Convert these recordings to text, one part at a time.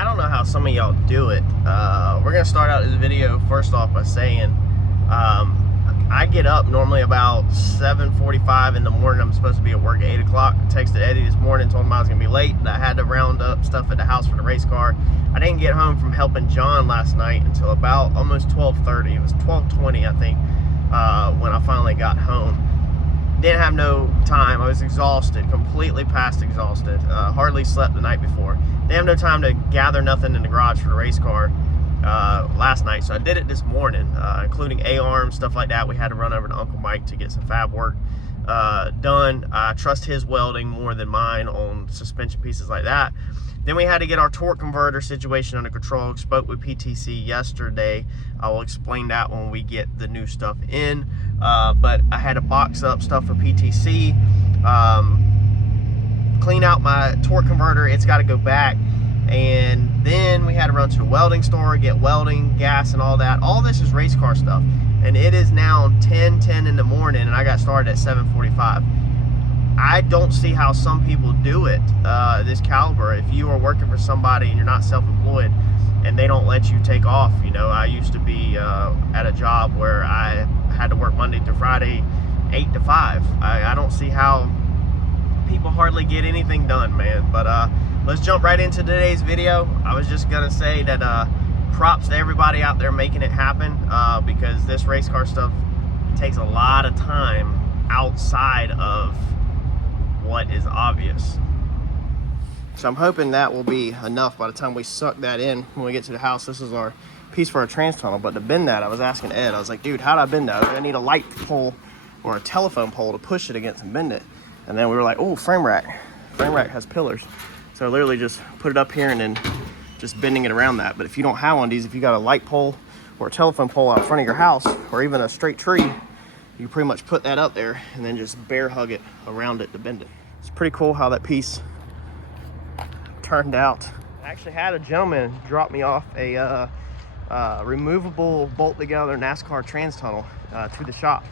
I don't know how some of y'all do it. We're gonna start out this video first off by saying I get up normally about 7:45 in the morning. I'm supposed to be at work at 8 o'clock. I texted Eddie this morning, told him I was gonna be late, and I had to round up stuff at the house for the race car. I didn't get home from helping John last night until about almost 12:30. It was 12:20, I think, when I finally got home. Didn't have no time. I was exhausted, completely past exhausted. Hardly slept the night before. Didn't have no time to gather nothing in the garage for the race car last night, so I did it this morning, including A-arms, stuff like that. We had to run over to Uncle Mike to get some fab work done. I trust his welding more than mine on suspension pieces like that. Then we had to get our torque converter situation under control. Spoke with PTC yesterday. I will explain that when we get the new stuff in. But I had to box up stuff for PTC, clean out my torque converter. It's got to go back. And then we had to run to the welding store, get welding, gas, and all that. All this is race car stuff. And it is now 10:10 in the morning, and I got started at 7:45. I don't see how some people do it, this caliber. If you are working for somebody and you're not self-employed and they don't let you take off, you know, I used to be at a job where I had to work Monday through Friday, 8 to 5. I don't see how people hardly get anything done, man. But let's jump right into today's video. I was just gonna say that props to everybody out there making it happen, because this race car stuff takes a lot of time outside of what is obvious. So I'm hoping that will be enough by the time we suck that in when we get to the house. This is our piece for our trans tunnel, but to bend that, I was asking Ed, I was like, dude, how do I bend that? I need a light pole or a telephone pole to push it against and bend it. And then we were like, oh, frame rack. Frame rack has pillars. So I literally just put it up here and then just bending it around that. But if you don't have one of these, if you got a light pole or a telephone pole out front of your house, or even a straight tree, you pretty much put that up there and then just bear hug it around it to bend it. It's pretty cool how that piece turned out. I actually had a gentleman drop me off a removable bolt together NASCAR trans tunnel to the shop.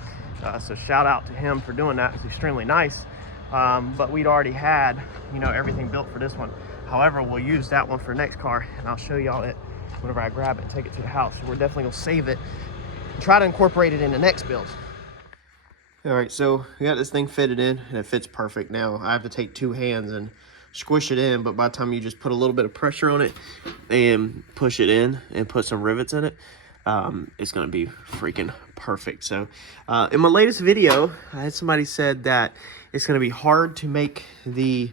So shout out to him for doing that. It's extremely nice. But we'd already had, you know, everything built for this one. However, we'll use that one for next car, and I'll show y'all it whenever I grab it and take it to the house. So we're definitely gonna save it and try to incorporate it in the next build. All right, so we got this thing fitted in, and it fits perfect now. I have to take two hands and squish it in, but by the time you just put a little bit of pressure on it and push it in and put some rivets in it, it's gonna be freaking perfect. So in my latest video, I had somebody said that it's gonna be hard to make the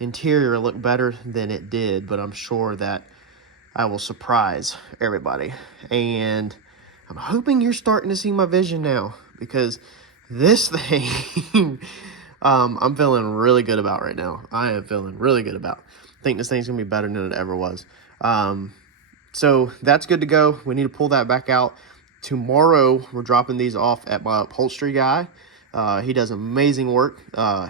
interior look better than it did, but I'm sure that I will surprise everybody. And I'm hoping you're starting to see my vision now, because this thing I'm feeling really good about right now. I am feeling really good about. I think this thing's gonna be better than it ever was. So that's good to go. We need to pull that back out. Tomorrow, we're dropping these off at my upholstery guy. He does amazing work.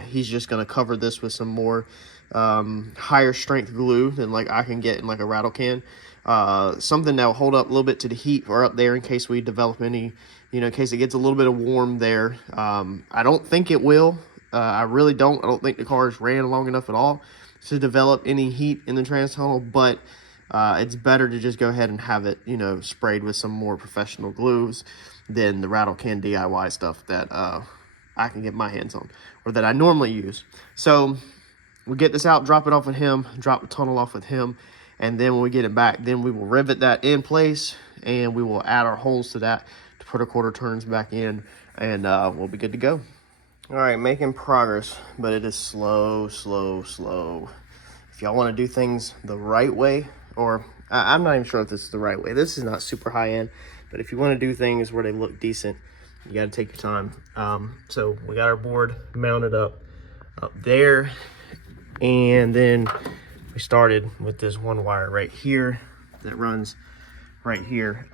He's just going to cover this with some more higher strength glue than like I can get in like a rattle can. Something that will hold up a little bit to the heat or up there in case we develop any, you know, in case it gets a little bit of warm there. I don't think it will. I really don't. I don't think the cars ran long enough at all to develop any heat in the trans tunnel, but it's better to just go ahead and have it, you know, sprayed with some more professional glues than the rattle can DIY stuff that I can get my hands on, or that I normally use. So we get this out, drop it off with him, drop the tunnel off with him, and then when we get it back, then we will rivet that in place, and we will add our holes to that to put our quarter turns back in, and we'll be good to go. All right, making progress, but it is slow. If y'all want to do things the right way, or I'm not even sure if this is the right way. This is not super high end, but if you want to do things where they look decent, you got to take your time. So we got our board mounted up there, and then we started with this one wire right here that runs right here,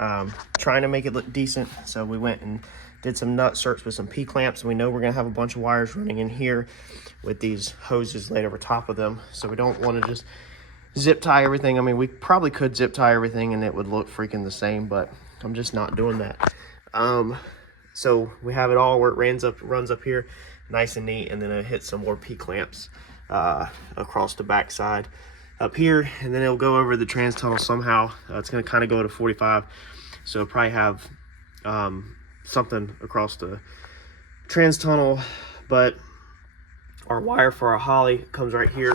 trying to make it look decent. So we went and did some nut certs with some P-clamps, and we know we're gonna have a bunch of wires running in here with these hoses laid over top of them. So we don't want to just zip tie everything. I mean, we probably could zip tie everything and it would look freaking the same, but I'm just not doing that. So we have it all where it runs up here nice and neat, and then it hits some more P-clamps across the back side. up here, and then it'll go over the trans tunnel somehow. It's going to kind of go to 45, so it'll probably have something across the trans tunnel. But our wire for our Holley comes right here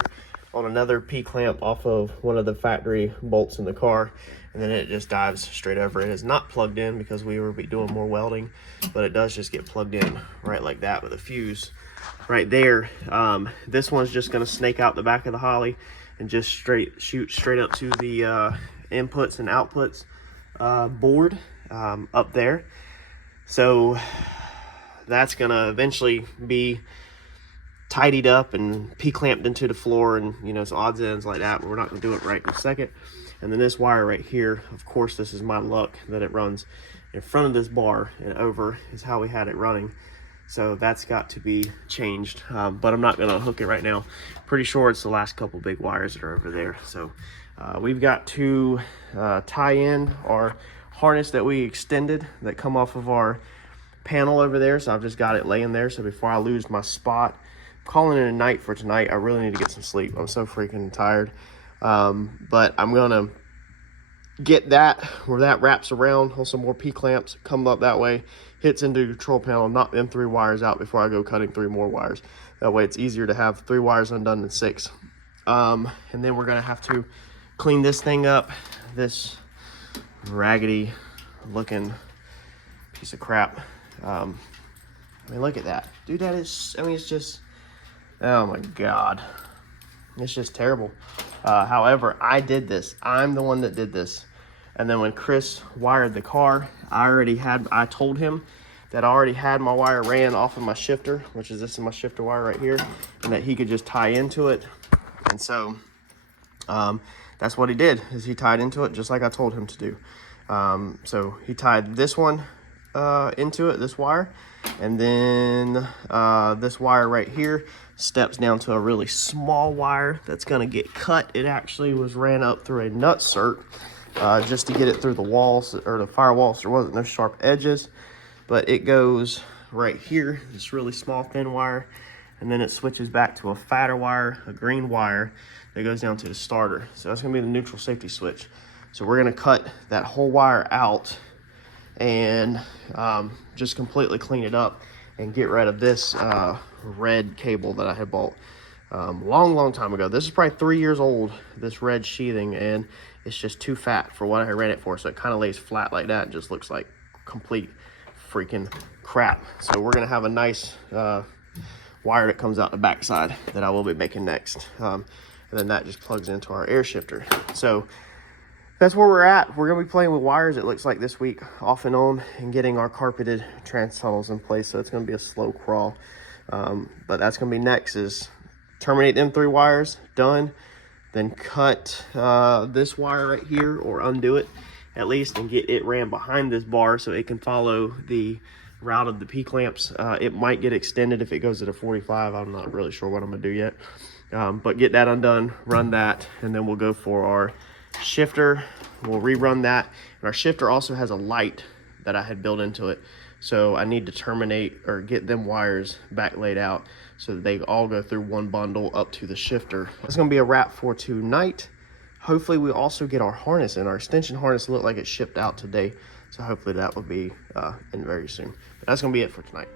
on another P-clamp off of one of the factory bolts in the car, and then it just dives straight over. It is not plugged in because we will be doing more welding, but it does just get plugged in right like that with a fuse right there. This one's just going to snake out the back of the Holley and just shoot straight up to the inputs and outputs board up there. So that's going to eventually be tidied up and P-clamped into the floor, and you know, some odds and ends like that, but we're not going to do it right in a second. And then this wire right here, of course, this is my luck that it runs in front of this bar and over is how we had it running. So that's got to be changed, but I'm not going to hook it right now. Pretty sure it's the last couple big wires that are over there. So we've got to tie in our harness that we extended that come off of our panel over there. So I've just got it laying there. So before I lose my spot, calling it a night for tonight. I really need to get some sleep. I'm so freaking tired. But I'm gonna get that where that wraps around on some more P-clamps, come up that way, hits into the control panel, knock them 3 wires out before I go cutting 3 more wires. That way it's easier to have 3 wires undone than 6. And then we're gonna have to clean this thing up, this raggedy looking piece of crap. I mean, look at that. Dude, that is, I mean, it's just, oh my God. It's just terrible. However, I did this. I'm the one that did this. And then when Chris wired the car, I told him that I already had my wire ran off of my shifter, which is this is my shifter wire right here, and that he could just tie into it. And so that's what he did, is he tied into it just like I told him to do. So he tied this one into it, this wire, and then this wire right here steps down to a really small wire that's going to get cut. It actually was ran up through a nutsert just to get it through the walls or the firewalls. There wasn't no sharp edges, but it goes right here, this really small thin wire, and then it switches back to a fatter wire, a green wire that goes down to the starter. So that's going to be the neutral safety switch. So we're going to cut that whole wire out and just completely clean it up and get rid of this red cable that I had bought long time ago. This is probably 3 years old, this red sheathing, and it's just too fat for what I ran it for. So it kind of lays flat like that and just looks like complete freaking crap. So we're gonna have a nice wire that comes out the backside that I will be making next. And then that just plugs into our air shifter. So that's where we're at. We're gonna be playing with wires, it looks like, this week, off and on, and getting our carpeted trans tunnels in place. So it's gonna be a slow crawl. But that's gonna be next, is terminate them 3 wires, done. Then cut this wire right here, or undo it at least, and get it ran behind this bar so it can follow the route of the P-clamps. It might get extended if it goes to 45. I'm not really sure what I'm gonna do yet. But get that undone, run that, and then we'll go for our shifter. We'll rerun that. And our shifter also has a light that I had built into it. So I need to terminate or get them wires back laid out so that they all go through one bundle up to the shifter. That's gonna be a wrap for tonight. Hopefully we also get our harness in. Our extension harness looked like it shipped out today. So hopefully that will be in very soon. But that's gonna be it for tonight.